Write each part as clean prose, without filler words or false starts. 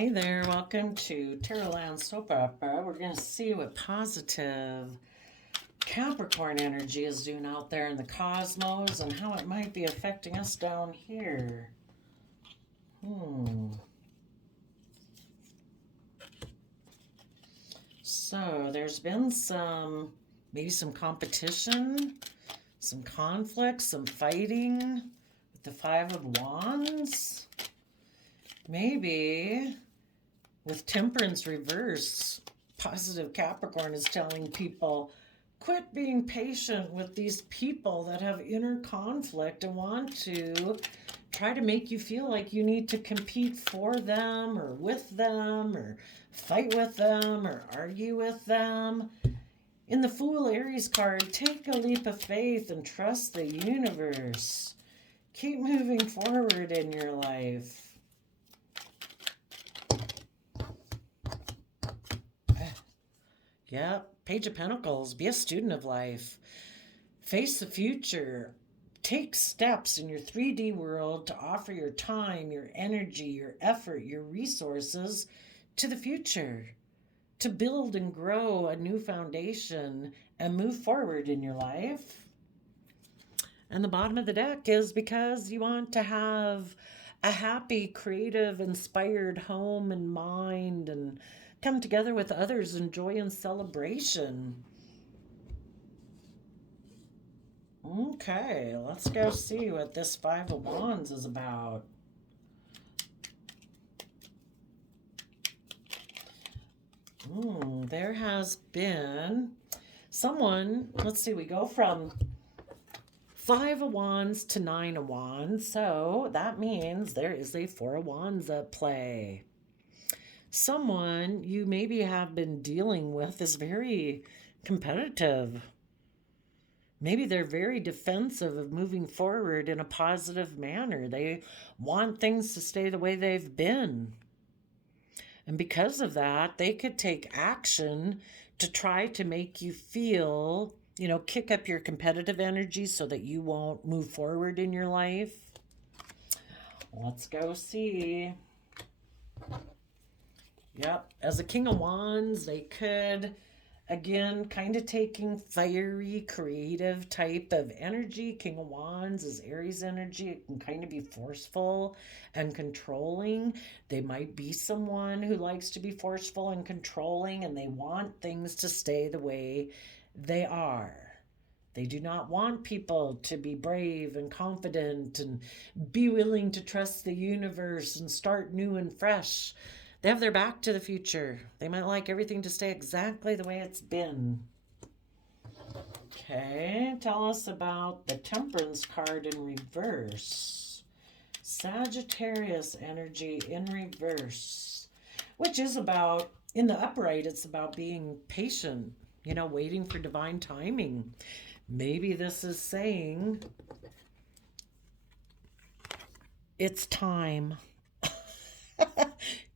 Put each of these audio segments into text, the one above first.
Hey there, welcome to Terrorland Soap Opera. We're going to see what positive Capricorn energy is doing out there in the cosmos and how it might be affecting us down here. So there's been maybe some competition, some conflict, some fighting with the Five of Wands. Maybe with Temperance reverse, positive Capricorn is telling people, quit being patient with these people that have inner conflict and want to try to make you feel like you need to compete for them or with them or fight with them or argue with them. In the Fool Aries card, take a leap of faith and trust the universe. Keep moving forward in your life. Yep, Page of Pentacles, be a student of life. Face the future. Take steps in your 3D world to offer your time, your energy, your effort, your resources to the future. To build and grow a new foundation and move forward in your life. And the bottom of the deck is because you want to have a happy, creative, inspired home and mind and come together with others in joy and celebration. Okay, let's go see what this Five of Wands is about. There has been someone, let's see, we go from Five of Wands to Nine of Wands, so that means there is a Four of Wands at play. Someone you maybe have been dealing with is very competitive. Maybe they're very defensive of moving forward in a positive manner. They want things to stay the way they've been. And because of that, they could take action to try to make you feel, kick up your competitive energy so that you won't move forward in your life. Let's go see. Yep, as a King of Wands, they could, again, kind of taking fiery, creative type of energy. King of Wands is Aries energy. It can kind of be forceful and controlling. They might be someone who likes to be forceful and controlling, and they want things to stay the way they are. They do not want people to be brave and confident and be willing to trust the universe and start new and fresh. They have their back to the future. They might like everything to stay exactly the way it's been. Okay, tell us about the Temperance card in reverse. Sagittarius energy in reverse, which is about, in the upright, it's about being patient, waiting for divine timing. Maybe this is saying it's time.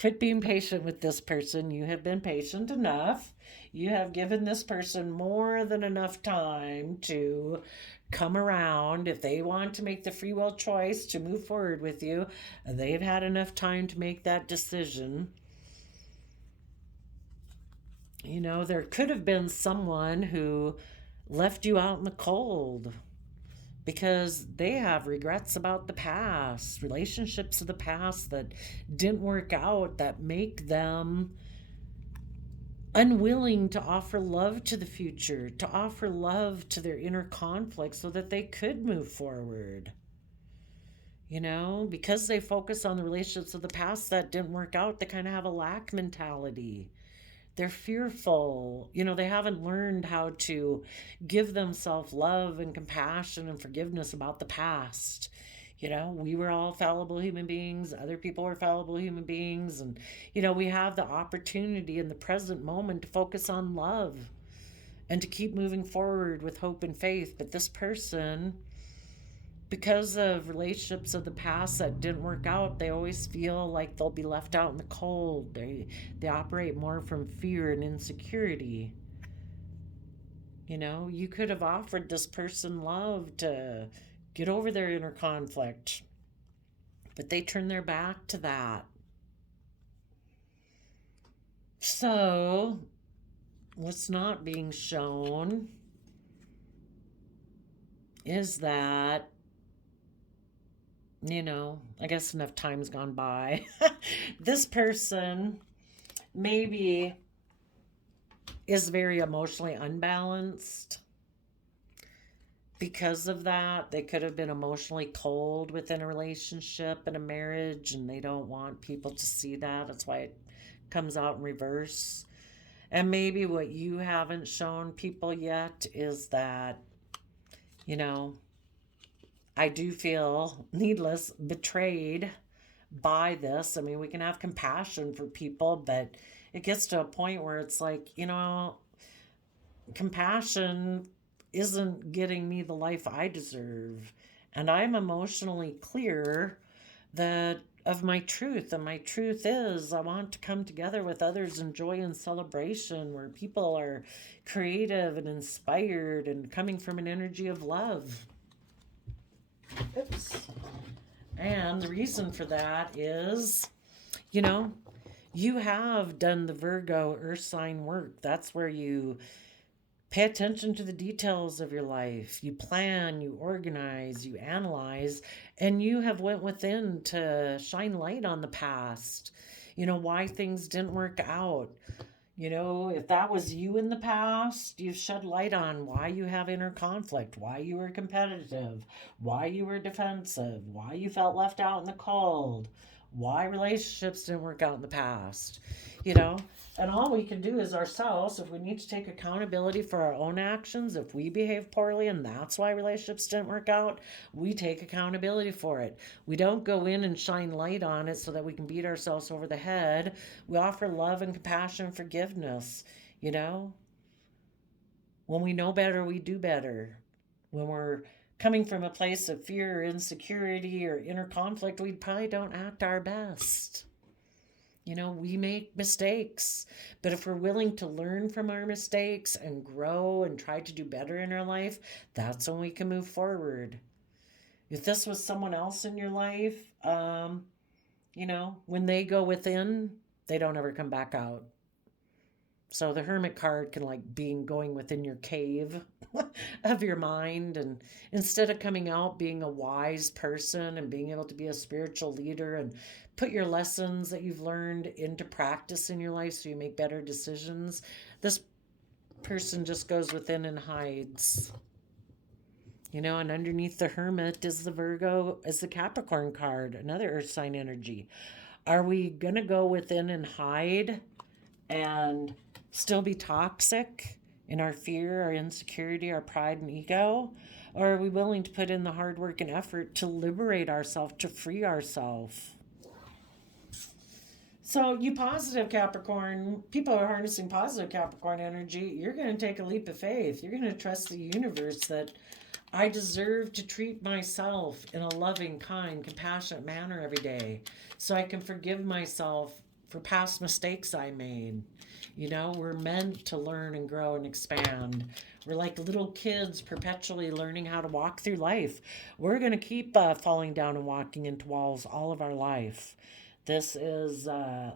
Quit being patient with this person. You have been patient enough. You have given this person more than enough time to come around. If they want to make the free will choice to move forward with you, they've had enough time to make that decision. There could have been someone who left you out in the cold because they have regrets about the past, relationships of the past that didn't work out, that make them unwilling to offer love to the future, to offer love to their inner conflict so that they could move forward. Because they focus on the relationships of the past that didn't work out, they kind of have a lack mentality. They're fearful. They haven't learned how to give themselves love and compassion and forgiveness about the past. We were all fallible human beings. Other people were fallible human beings. And, we have the opportunity in the present moment to focus on love and to keep moving forward with hope and faith. But this person, because of relationships of the past that didn't work out, they always feel like they'll be left out in the cold. They operate more from fear and insecurity. You could have offered this person love to get over their inner conflict, but they turn their back to that. So, what's not being shown is that, I guess enough time's gone by. This person maybe is very emotionally unbalanced. Because of that, they could have been emotionally cold within a relationship and a marriage, and they don't want people to see that. That's why it comes out in reverse. And maybe what you haven't shown people yet is that, you know, I do feel needless, betrayed by this. I mean, we can have compassion for people, but it gets to a point where it's like, compassion isn't getting me the life I deserve. And I'm emotionally clear that of my truth. And my truth is I want to come together with others in joy and celebration where people are creative and inspired and coming from an energy of love. Oops. And the reason for that is, you know, you have done the Virgo earth sign work. That's where you pay attention to the details of your life. You plan, you organize, you analyze, and you have went within to shine light on the past. Why things didn't work out. If that was you in the past, you've shed light on why you have inner conflict, why you were competitive, why you were defensive, why you felt left out in the cold, why relationships didn't work out in the past, you know? And all we can do is ourselves, if we need to take accountability for our own actions, if we behave poorly and that's why relationships didn't work out, we take accountability for it. We don't go in and shine light on it so that we can beat ourselves over the head. We offer love and compassion and forgiveness, you know? When we know better, we do better. When we're coming from a place of fear or insecurity or inner conflict, we probably don't act our best. We make mistakes, but if we're willing to learn from our mistakes and grow and try to do better in our life, that's when we can move forward. If this was someone else in your life, when they go within, they don't ever come back out. So the hermit card can like being going within your cave of your mind, and instead of coming out being a wise person and being able to be a spiritual leader and put your lessons that you've learned into practice in your life so you make better decisions, this person just goes within and hides. And underneath the hermit is the Virgo, is the Capricorn card, another earth sign energy. Are we going to go within and hide and still be toxic in our fear, our insecurity, our pride and ego? Or are we willing to put in the hard work and effort to liberate ourselves, to free ourselves? So, you positive Capricorn, people are harnessing positive Capricorn energy. You're going to take a leap of faith. You're going to trust the universe that I deserve to treat myself in a loving, kind, compassionate manner every day so I can forgive myself for past mistakes I made. We're meant to learn and grow and expand. We're like little kids perpetually learning how to walk through life. We're going to keep falling down and walking into walls all of our life. This is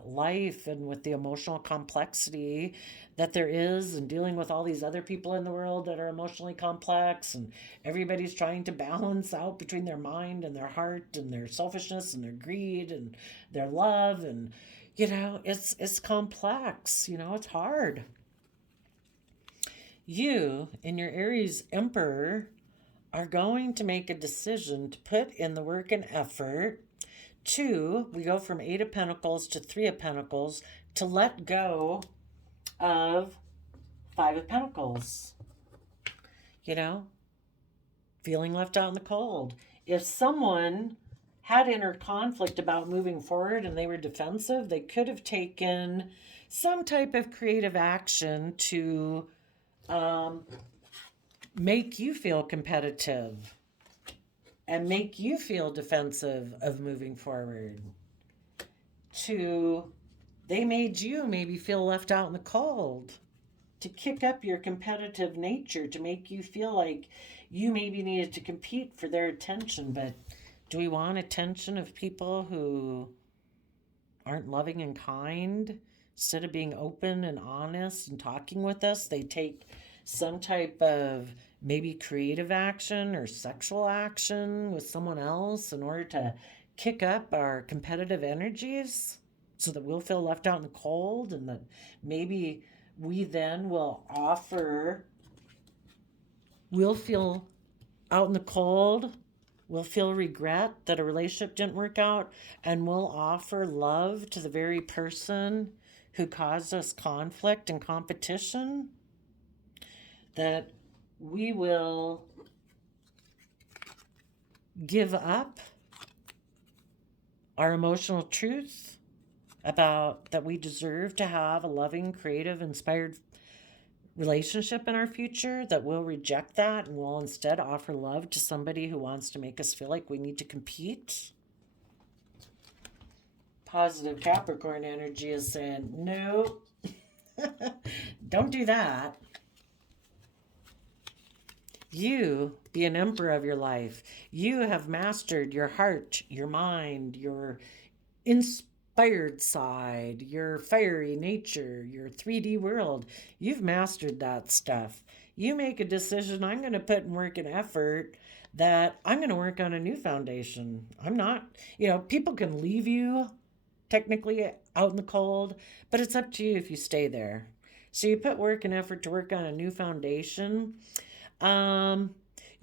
life, and with the emotional complexity that there is, and dealing with all these other people in the world that are emotionally complex, and everybody's trying to balance out between their mind and their heart and their selfishness and their greed and their love, and it's complex. It's hard. You in your Aries Emperor are going to make a decision to put in the work and effort. Two, we go from Eight of Pentacles to Three of Pentacles to let go of Five of Pentacles. Feeling left out in the cold. If someone had inner conflict about moving forward and they were defensive, they could have taken some type of creative action to make you feel competitive and make you feel defensive of moving forward. They made you maybe feel left out in the cold, to kick up your competitive nature, to make you feel like you maybe needed to compete for their attention. But do we want attention of people who aren't loving and kind? Instead of being open and honest and talking with us, they take some type of maybe creative action or sexual action with someone else in order to kick up our competitive energies so that we'll feel left out in the cold, and that maybe we then we'll feel out in the cold, we'll feel regret that a relationship didn't work out, and we'll offer love to the very person who caused us conflict and competition. That we will give up our emotional truth about that we deserve to have a loving, creative, inspired relationship in our future, that we'll reject that and we'll instead offer love to somebody who wants to make us feel like we need to compete. Positive Capricorn energy is saying, no, don't do that. You be an emperor of your life. You have mastered your heart, your mind, your inspired side, your fiery nature, your 3D world. You've mastered that stuff. You make a decision, I'm going to put in work and effort, that I'm going to work on a new foundation. I'm not, people can leave you technically out in the cold, but it's up to you if you stay there. So you put work and effort to work on a new foundation.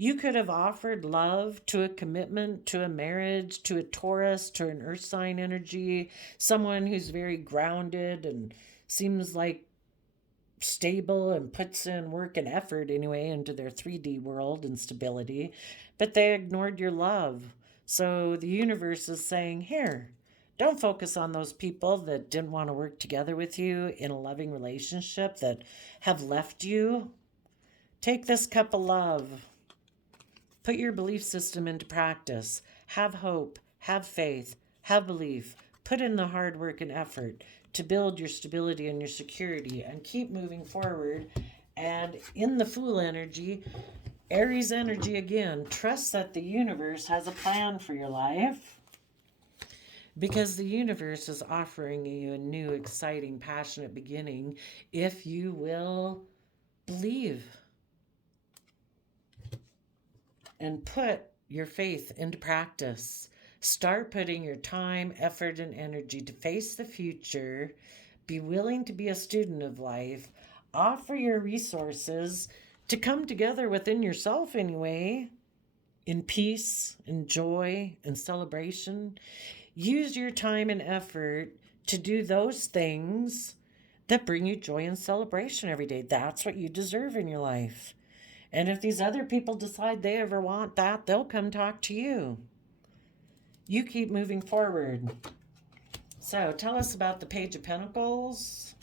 You could have offered love to a commitment, to a marriage, to a Taurus, to an earth sign energy, someone who's very grounded and seems like stable and puts in work and effort anyway into their 3D world and stability, but they ignored your love. So the universe is saying, here, don't focus on those people that didn't want to work together with you in a loving relationship, that have left you. Take this cup of love. Put your belief system into practice. Have hope, have faith, have belief. Put in the hard work and effort to build your stability and your security, and keep moving forward. And in the Fool energy, Aries energy again, trust that the universe has a plan for your life, because the universe is offering you a new, exciting, passionate beginning if you will believe and put your faith into practice. Start putting your time, effort, and energy to face the future. Be willing to be a student of life. Offer your resources to come together within yourself anyway, in peace, in joy, in celebration. Use your time and effort to do those things that bring you joy and celebration every day. That's what you deserve in your life. And if these other people decide they ever want that, they'll come talk to you. You keep moving forward. So tell us about the Page of Pentacles.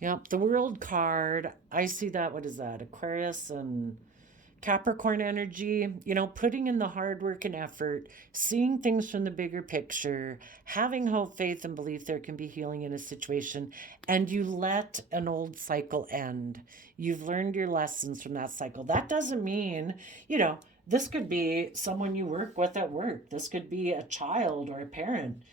Yep, the World card, I see that, what is that, Aquarius and Capricorn energy, putting in the hard work and effort, seeing things from the bigger picture, having hope, faith, and belief there can be healing in a situation, and you let an old cycle end. You've learned your lessons from that cycle. That doesn't mean, this could be someone you work with at work. This could be a child or a parent,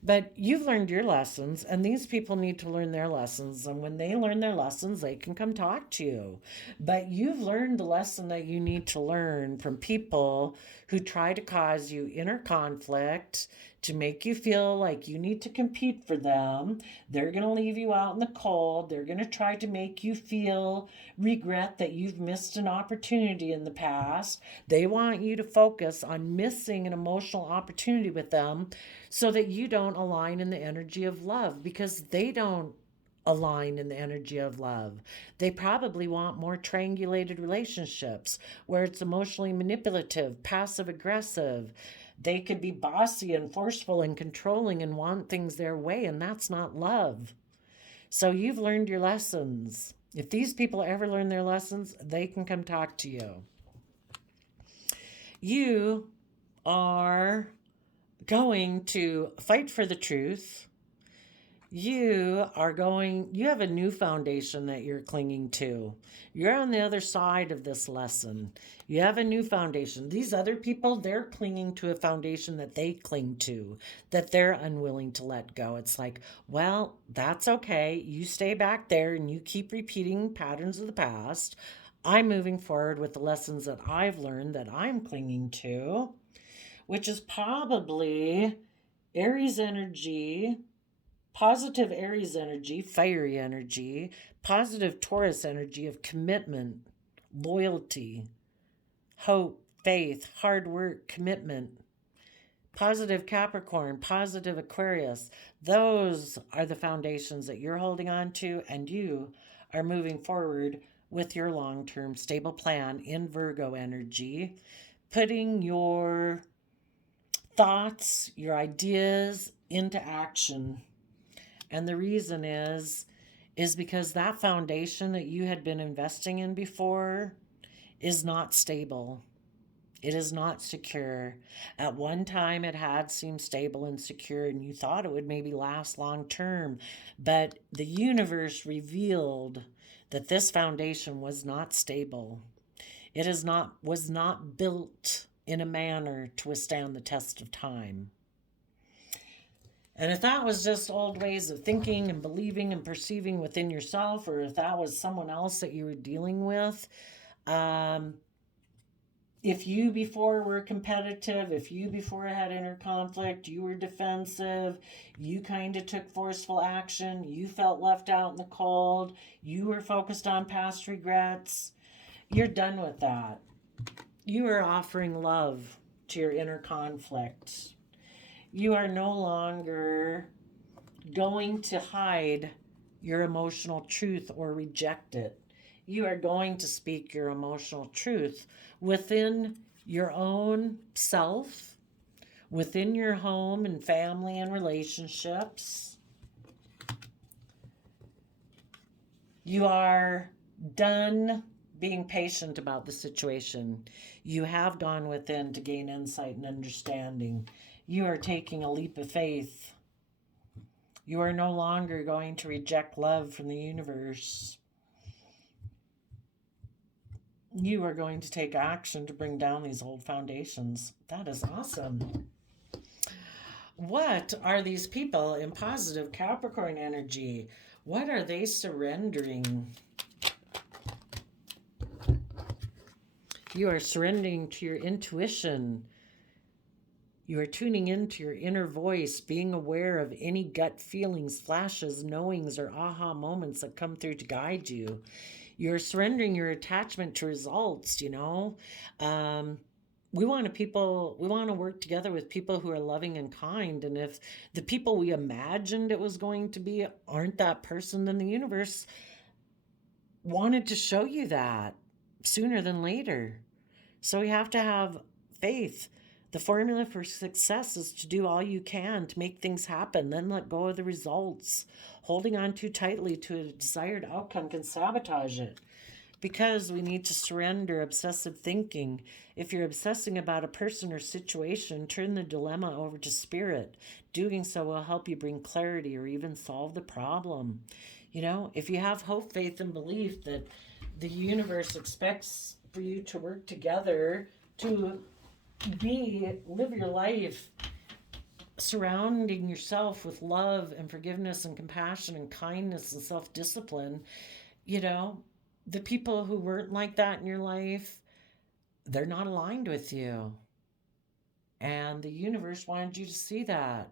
But you've learned your lessons, and these people need to learn their lessons. And when they learn their lessons, they can come talk to you. But you've learned the lesson that you need to learn from people who try to cause you inner conflict, to make you feel like you need to compete for them. They're going to leave you out in the cold. They're going to try to make you feel regret that you've missed an opportunity in the past. They want you to focus on missing an emotional opportunity with them so that you don't align in the energy of love, because they don't align in the energy of love. They probably want more triangulated relationships where it's emotionally manipulative, passive aggressive. They could be bossy and forceful and controlling and want things their way, and that's not love. So you've learned your lessons. If these people ever learn their lessons, they can come talk to you. You are going to fight for the truth. You have a new foundation that you're clinging to. You're on the other side of this lesson. You have a new foundation. These other people, they're clinging to a foundation that they cling to, that they're unwilling to let go. It's like, well, that's okay. You stay back there and you keep repeating patterns of the past. I'm moving forward with the lessons that I've learned that I'm clinging to, which is probably Aries energy, positive Aries energy, fiery energy, positive Taurus energy of commitment, loyalty, hope, faith, hard work, commitment, positive Capricorn, positive Aquarius. Those are the foundations that you're holding on to, and you are moving forward with your long term stable plan in Virgo energy, putting your thoughts, your ideas into action. And the reason is because that foundation that you had been investing in before is not stable. It is not secure. At one time, it had seemed stable and secure, and you thought it would maybe last long term. But the universe revealed that this foundation was not stable. Was not built in a manner to withstand the test of time. And if that was just old ways of thinking and believing and perceiving within yourself, or if that was someone else that you were dealing with, if you before were competitive, if you before had inner conflict, you were defensive, you kind of took forceful action, you felt left out in the cold, you were focused on past regrets, you're done with that. You are offering love to your inner conflict. You are no longer going to hide your emotional truth or reject it. You are going to speak your emotional truth within your own self, within your home and family and relationships. You are done being patient about the situation. You have gone within to gain insight and understanding. You are taking a leap of faith. You are no longer going to reject love from the universe. You are going to take action to bring down these old foundations. That is awesome. What are these people in positive Capricorn energy? What are they surrendering? You are surrendering to your intuition. You are tuning into your inner voice, being aware of any gut feelings, flashes, knowings, or aha moments that come through to guide you. You're surrendering your attachment to results, we want to work together with people who are loving and kind. And if the people we imagined it was going to be aren't that person, then the universe wanted to show you that sooner than later. So we have to have faith. The formula for success is to do all you can to make things happen, then let go of the results. Holding on too tightly to a desired outcome can sabotage it, because we need to surrender obsessive thinking. If you're obsessing about a person or situation, turn the dilemma over to spirit. Doing so will help you bring clarity or even solve the problem. If you have hope, faith, and belief that the universe expects for you to work together to live your life surrounding yourself with love and forgiveness and compassion and kindness and self-discipline, the people who weren't like that in your life, they're not aligned with you. And the universe wanted you to see that.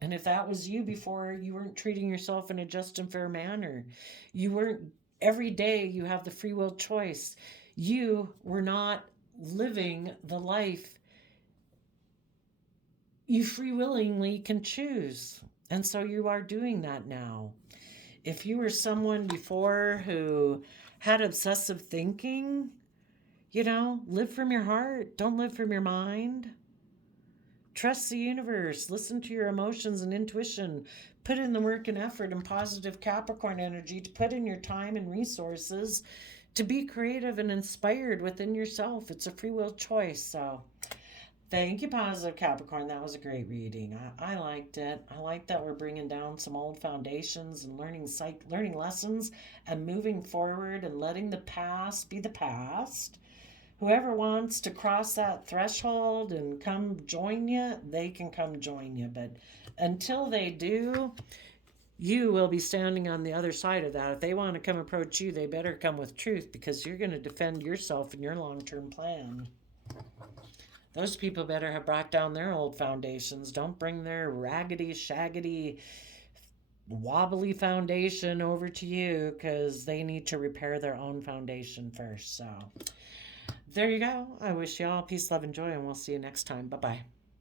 And if that was you before, you weren't treating yourself in a just and fair manner. Every day you have the free will choice. You were not living the life you free willingly can choose. And so you are doing that now. If you were someone before who had obsessive thinking, live from your heart. Don't live from your mind. Trust the universe. Listen to your emotions and intuition. Put in the work and effort and positive Capricorn energy to put in your time and resources to be creative and inspired within yourself. It's a free will choice. So Thank you, Positive Capricorn. That was a great reading. I liked it. I like that we're bringing down some old foundations and learning lessons and moving forward and letting the past be the past. Whoever wants to cross that threshold and come join you, they can come join you. But until they do, you will be standing on the other side of that. If they want to come approach you, they better come with truth because you're going to defend yourself and your long term plan. Those people better have brought down their old foundations. Don't bring their raggedy, shaggedy, wobbly foundation over to you because they need to repair their own foundation first. So there you go. I wish you all peace, love, and joy, and we'll see you next time. Bye bye.